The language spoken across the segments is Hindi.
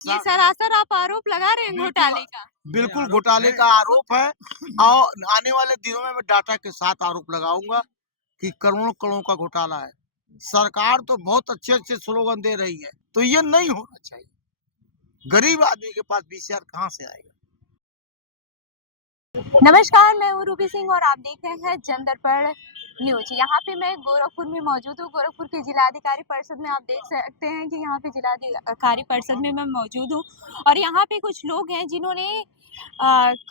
ये सरासर आप आरोप लगा रहे हैं घोटाले का। बिल्कुल घोटाले का आरोप है और आने वाले दिनों में मैं डाटा के साथ आरोप लगाऊंगा कि करोड़ों करोड़ों का घोटाला है। सरकार तो बहुत अच्छे अच्छे स्लोगन दे रही है, तो ये नहीं होना चाहिए। गरीब आदमी के पास 20,000 कहाँ से आएगा? नमस्कार, मैं हूँ रूबी सिंह और आप देख रहे हैं जनदर्पण न्यूज। यहाँ पे मैं गोरखपुर में मौजूद हूँ। गोरखपुर के जिलाधिकारी परिषद में आप देख सकते हैं कि यहाँ पे जिलाधिकारी परिषद में मैं मौजूद हूँ और यहाँ पे कुछ लोग हैं जिन्होंने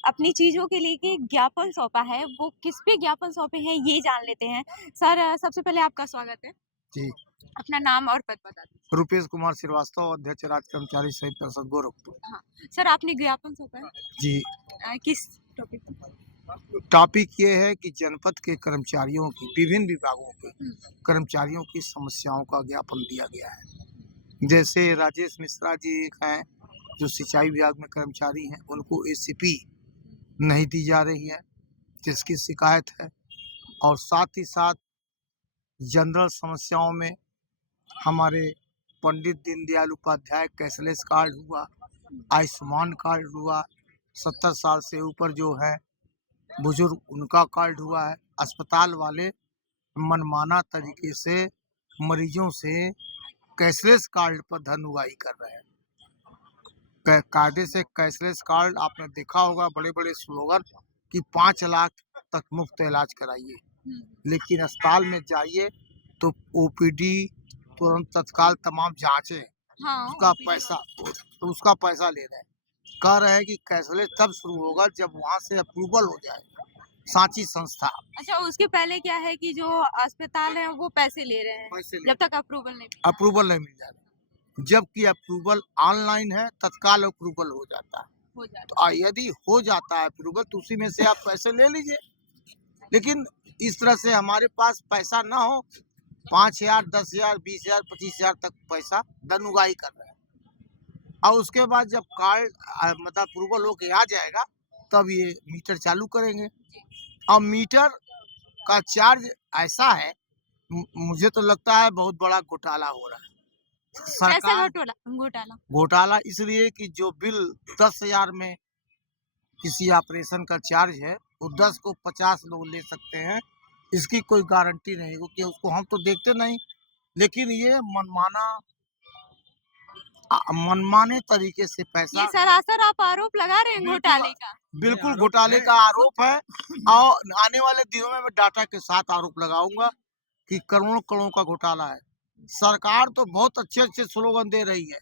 अपनी चीजों के लेके ज्ञापन सौंपा है। वो किस पे ज्ञापन सौंपे हैं ये जान लेते हैं। सर, सबसे पहले आपका स्वागत है। जी, अपना नाम और पद बता दीजिए। रुपेश कुमार श्रीवास्तव, अध्यक्ष राज्य कर्मचारी संघ परिषद गोरखपुर। हाँ सर, आपने ज्ञापन सौंपा है जी, किस टॉपिक पर? टॉपिक ये है कि जनपद के कर्मचारियों की, विभिन्न विभागों के कर्मचारियों की समस्याओं का ज्ञापन दिया गया है। जैसे राजेश मिश्रा जी एक हैं जो सिंचाई विभाग में कर्मचारी हैं, उनको एसीपी नहीं दी जा रही है, जिसकी शिकायत है। और साथ ही साथ जनरल समस्याओं में हमारे पंडित दीनदयाल उपाध्याय कैशलेस कार्ड हुआ, आयुष्मान कार्ड हुआ, 70 साल से ऊपर जो है बुजुर्ग उनका कार्ड हुआ है। अस्पताल वाले मनमाना तरीके से मरीजों से कैशलेस कार्ड पर धन उगाही कर रहे हैं। कायदे से कैशलेस कार्ड आपने देखा होगा, बड़े बड़े स्लोगन कि 5 लाख तक मुफ्त इलाज कराइए, लेकिन अस्पताल में जाइए तो ओपीडी तुरंत तत्काल तमाम जांचें उसका पैसा ले रहे हैं। कह रहे हैं कि कैशलेस तब शुरू होगा जब वहां से अप्रूवल हो जाए सांची संस्था। अच्छा, उसके पहले क्या है कि जो अस्पताल है वो पैसे ले रहे हैं जब तक अप्रूवल नहीं मिल जाता, जबकि अप्रूवल ऑनलाइन है, तत्काल अप्रूवल हो जाता है। तो यदि हो जाता है अप्रूवल तो उसी में से आप पैसे ले लीजिए। लेकिन इस तरह से हमारे पास पैसा ना हो, 5,000, 10,000, 20,000, 25,000 तक पैसा धन उगाही कर रहे हैं। और उसके बाद जब कार्ड मतलब अप्रूवल होके आ जाएगा तब ये मीटर चालू करेंगे। और मीटर का चार्ज ऐसा है, मुझे तो लगता है बहुत बड़ा घोटाला हो रहा है। सरकार घोटाला इसलिए कि जो बिल 10,000 में किसी ऑपरेशन का चार्ज है वो 10 को 50 लोग ले सकते हैं। इसकी कोई गारंटी नहीं, क्योंकि उसको हम तो देखते नहीं। लेकिन ये मनमाने तरीके से पैसा, ये सरासर आप आरोप लगा रहे हैं घोटाले का। बिल्कुल घोटाले का आरोप है और आने वाले दिनों में मैं डाटा के साथ आरोप लगाऊंगा कि करोड़ों करोड़ों का घोटाला है। सरकार तो बहुत अच्छे अच्छे स्लोगन दे रही है,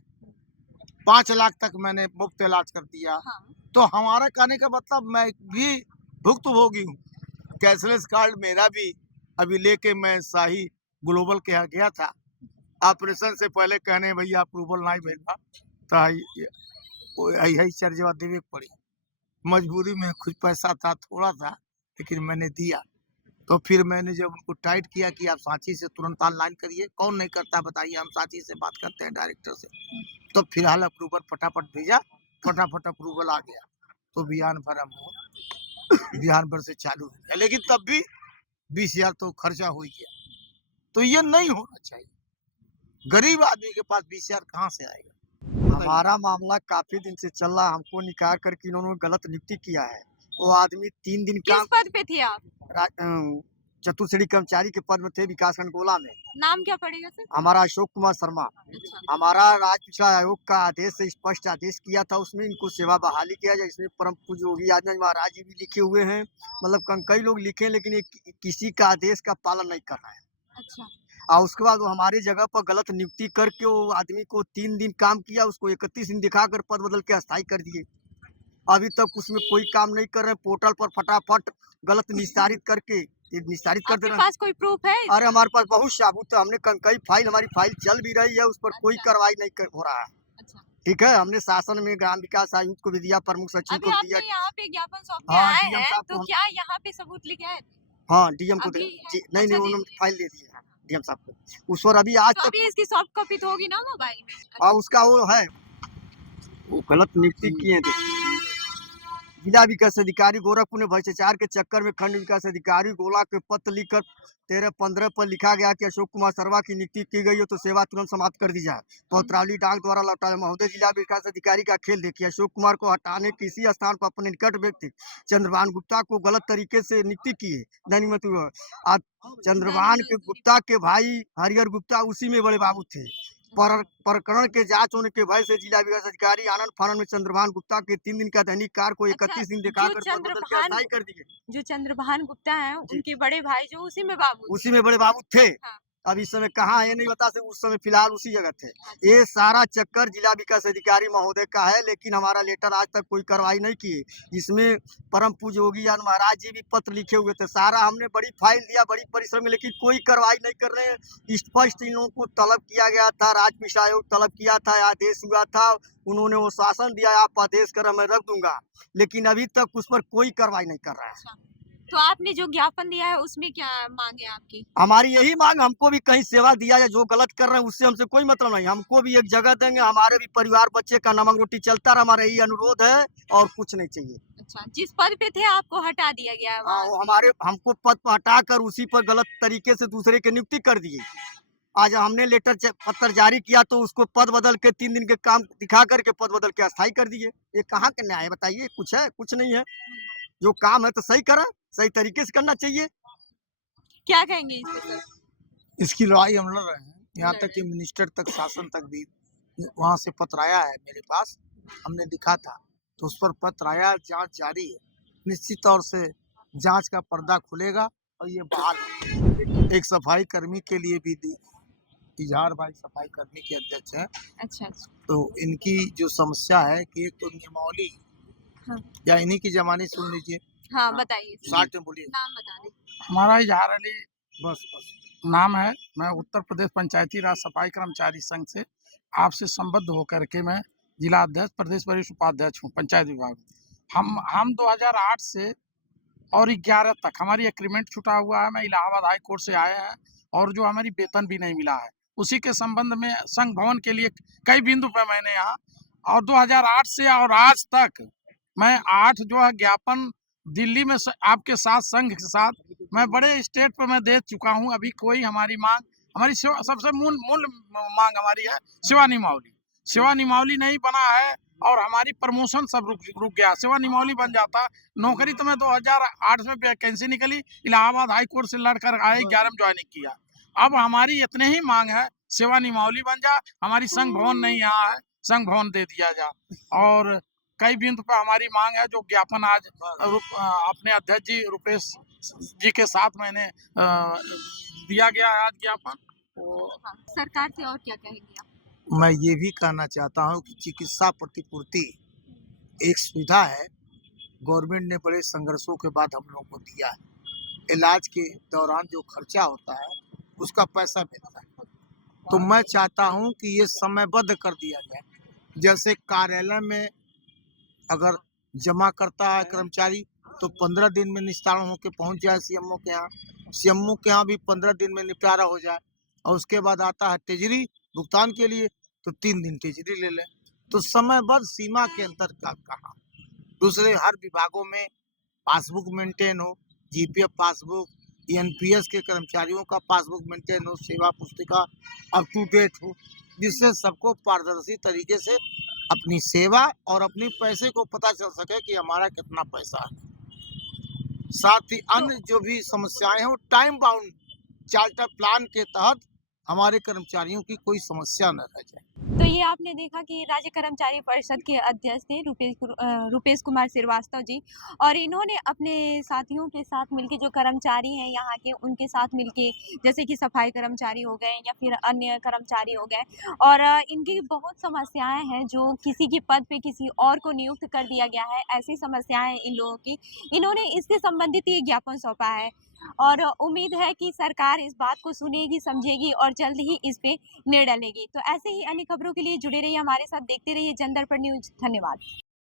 5 लाख तक मैंने मुफ्त इलाज कर दिया। हाँ। तो हमारा कहने का मतलब मैं भी भुक्तभोगी हूँ। कैशलेस कार्ड मेरा भी अभी लेके मैं शाही ग्लोबल के यहाँ गया था। ऑपरेशन से पहले कहने भैया अप्रूवल नहीं मिला तो यही चर्जवा देवे पड़ी। मजबूरी में कुछ पैसा था, थोड़ा था, लेकिन मैंने दिया। तो फिर मैंने जब उनको टाइट किया कि आप सांची से तुरंत ऑनलाइन करिए, कौन नहीं करता बताइए, हम सांची से बात करते हैं डायरेक्टर से। तो फिलहाल अप्रूवल फटाफट भेजा, फटाफट अप्रूवल आ गया, तो बिहान भर से चालू हो गया। लेकिन तब भी 20,000 तो खर्चा हो गया। तो ये नहीं होना चाहिए। गरीब आदमी के पास 20,000 कहाँ से आएगा? हमारा मामला काफी दिन से चल रहा, हमको निकाह करके इन्होंने गलत नियुक्ति किया है। वो आदमी 3 दिन किस पद पे थे आप? चतुर्श्रेणी कर्मचारी के पद में थे विकासखंड गोला में। नाम क्या पड़ेगा सर? हमारा अशोक कुमार शर्मा। अच्छा। हमारा राज्य पिछड़ा आयोग का आदेश से स्पष्ट आदेश किया था, उसमें इनको सेवा बहाली किया जाए। इसमें परम पूज्य योगी आदित्यनाथ महाराज जी भी लिखे हुए हैं, मतलब कई लोग लिखे, लेकिन किसी का आदेश का पालन नहीं कर रहा है। अच्छा। और उसके बाद वो हमारी जगह पर गलत नियुक्ति करके वो आदमी को 3 दिन काम किया, उसको 31 दिन दिखाकर पद बदल के अस्थायी कर दिए। अभी तक उसमें कोई काम नहीं कर रहे। पोर्टल पर फटाफट गलत निस्तारित करके निस्तारित कर दे रहे हैं। पास कोई प्रूफ है? अरे हमारे पास बहुत सबूत है। हमने कई फाइल, हमारी फाइल चल भी रही है, उस पर कोई कार्रवाई नहीं हो रहा है। अच्छा। ठीक है, हमने शासन में ग्राम विकास आयुक्त को भी दिया, प्रमुख सचिव को दिया। यहाँ पे ज्ञापन सौंपने आए हैं, तो क्या यहाँ पे सबूत लेके आए? हाँ, डीएम को नहीं, उन्होंने फाइल दे दी है डीएम साहब को। उस पर अभी आज तक इसकी सॉफ्ट कॉपी तो होगी ना मोबाइल में? और उसका वो है, वो गलत नियुक्ति किए थे। जिला विकास अधिकारी गोरखपुर ने भ्रष्टाचार के चक्कर में खंड विकास अधिकारी गोला के पत्र लिखकर 13-15 पर लिखा गया कि अशोक कुमार शर्मा की नियुक्ति की गई हो तो सेवा तुरंत समाप्त कर दी जाए। पौत्रावली डाक द्वारा लौटाया। महोदय, जिला विकास अधिकारी का खेल देखिए। अशोक कुमार को हटाने के इसी स्थान पर अपने निकट व्यक्ति चंद्रभान गुप्ता को गलत तरीके से नियुक्ति की है। आज चंद्रभान के गुप्ता के भाई हरिहर गुप्ता उसी में बड़े बाबू थे। प्रकरण के जांच होने के भय से जिला विकास अधिकारी आनंद फानन में चंद्रभान गुप्ता के 3 दिन का दैनिक कार्य को 31 दिन दिखाकर बदल के अस्थायी कर दिए। जो चंद्रभान गुप्ता हैं उनके बड़े भाई जो उसी में बड़े बाबू थे। हाँ। अब इस समय कहाँ है नहीं बता से, उस समय फिलहाल उसी जगह थे। ये सारा चक्कर जिला विकास अधिकारी महोदय का है, लेकिन हमारा लेटर आज तक कोई कार्रवाई नहीं की। इसमें परम पूज्य योगी महाराज जी भी पत्र लिखे हुए थे। सारा हमने बड़ी फाइल दिया, बड़ी परिश्रम में, लेकिन कोई कार्रवाई नहीं कर रहे हैं। स्पष्ट इन लोगों को तलब किया गया था, राजपिछड़ा आयोग तलब किया था, आदेश हुआ था, उन्होंने वो शासन दिया आप आदेश कर मैं रख दूंगा, लेकिन अभी तक उस पर कोई कार्रवाई नहीं कर रहा है। तो आपने जो ज्ञापन दिया है उसमें क्या मांग है आपकी? हमारी यही मांग, हमको भी कहीं सेवा दिया जाए। जो गलत कर रहे हैं उससे हमसे कोई मतलब नहीं, हमको भी एक जगह देंगे, हमारे भी परिवार बच्चे का नमक रोटी चलता रहा। हमारा यही अनुरोध है और कुछ नहीं चाहिए। अच्छा, जिस पद पे थे आपको हटा दिया गया है? हाँ, वो हमको पद पर हटा कर उसी पर गलत तरीके से दूसरे की नियुक्ति कर दिए। आज हमने लेटर पत्र जारी किया तो उसको पद बदल के 3 दिन के काम दिखा करके पद बदल के अस्थायी कर दिए। ये कहाँ का न्याय है बताइए? कुछ है? कुछ नहीं है। जो काम है तो सही करें, सही तरीके से करना चाहिए। क्या कहेंगे इस पे सर? इसकी लड़ाई हम लड़ रहे हैं, यहाँ तक कि मिनिस्टर तक, शासन तक भी वहाँ से पत्र आया है मेरे पास, हमने लिखा था तो उस पर पत्र आया, जांच जारी है। निश्चित तौर से जांच का पर्दा खुलेगा और ये बहाल होगा। एक सफाई कर्मी के लिए भी दी, इजहार भाई सफाई कर्मी के अध्यक्ष हैं। अच्छा। तो इनकी जो समस्या है कि एक तो नियमावली, हाँ। या इन्हीं की जमानी सुन लीजिए। हाँ, बताइए। शार्ट में बोलिए। नाम बता दें। हमारा इजहार अली बस नाम है। मैं उत्तर प्रदेश पंचायती राज सफाई कर्मचारी संघ से आपसे संबद्ध होकर के मैं जिला अध्यक्ष, प्रदेश वरिष्ठ उपाध्यक्ष हूँ पंचायत विभाग। हम 2008 से और 11 तक हमारी एग्रीमेंट छूटा हुआ है। मैं इलाहाबाद हाई कोर्ट से आए हैं और जो हमारी वेतन भी नहीं मिला है, उसी के संबंध में संघ भवन के लिए कई बिंदु पे मैंने यहाँ और 2008 से और आज तक मैं 8 जो है ज्ञापन दिल्ली में आपके साथ संघ के साथ मैं बड़े स्टेट पे मैं दे चुका हूँ। अभी कोई हमारी मांग, हमारी सबसे मूल मांग हमारी है सेवा नियमावली। सेवा नियमावली नहीं बना है और हमारी प्रमोशन सब रुक गया। सेवा नियमावली बन जाता, नौकरी तो मैं 2008 में वैकेंसी निकली, इलाहाबाद हाई कोर्ट से लड़कर आए, 11 में ज्वाइनिंग किया। अब हमारी इतने ही मांग है, सेवा नियमावली बन जा, हमारी संघ भवन नहीं यहाँ है, संघ भवन दे दिया जा। और कई बिंदु पर हमारी मांग है जो ज्ञापन आज अपने अध्यक्ष जी रुपेश जी के साथ मैंने दिया गया है आज ज्ञापन। हाँ, सरकार से और क्या कहेंगे आप? मैं ये भी कहना चाहता हूँ कि चिकित्सा प्रतिपूर्ति एक सुविधा है, गवर्नमेंट ने बड़े संघर्षों के बाद हम लोगों को दिया है। इलाज के दौरान जो खर्चा होता है उसका पैसा मिलता है, तो मैं चाहता हूँ कि ये समयबद्ध कर दिया जाए। जैसे कार्यालय में अगर जमा करता है कर्मचारी तो 15 दिन में निस्तारण होकर पहुँच जाए सीएमओ के यहाँ, सीएमओ के यहाँ भी 15 दिन में निपटारा हो जाए, और उसके बाद आता है टेजरी भुगतान के लिए तो 3 दिन टेजरी ले लें। तो समयबद्ध सीमा के अंतर का कहा। दूसरे हर विभागों में पासबुक मेंटेन हो, जीपीएफ पासबुक, एनपीएस के कर्मचारियों का पासबुक मेंटेन हो, सेवा पुस्तिका अप टू डेट हो, जिससे सबको पारदर्शी तरीके से अपनी सेवा और अपने पैसे को पता चल सके कि हमारा कितना पैसा है। साथ ही अन्य जो भी समस्याएं हैं वो टाइम बाउंड चार्टर प्लान के तहत हमारे कर्मचारियों की कोई समस्या न रह जाए। तो ये आपने देखा कि राज्य कर्मचारी परिषद के अध्यक्ष थे रुपेश कुमार श्रीवास्तव जी, और इन्होंने अपने साथियों के साथ मिलकर जो कर्मचारी हैं यहाँ के उनके साथ मिलके, जैसे कि सफाई कर्मचारी हो गए या फिर अन्य कर्मचारी हो गए, और इनकी बहुत समस्याएं हैं जो किसी के पद पे किसी और को नियुक्त कर दिया गया है, ऐसी समस्याएं इन लोगों की। इन्होंने इससे संबंधित ये ज्ञापन सौंपा है और उम्मीद है कि सरकार इस बात को सुनेगी, समझेगी और जल्द ही इस पे निर्णय लेगी। तो ऐसे ही अन्य खबरों के लिए जुड़े रहिए हमारे साथ, देखते रहिए जनदर्पण न्यूज। धन्यवाद।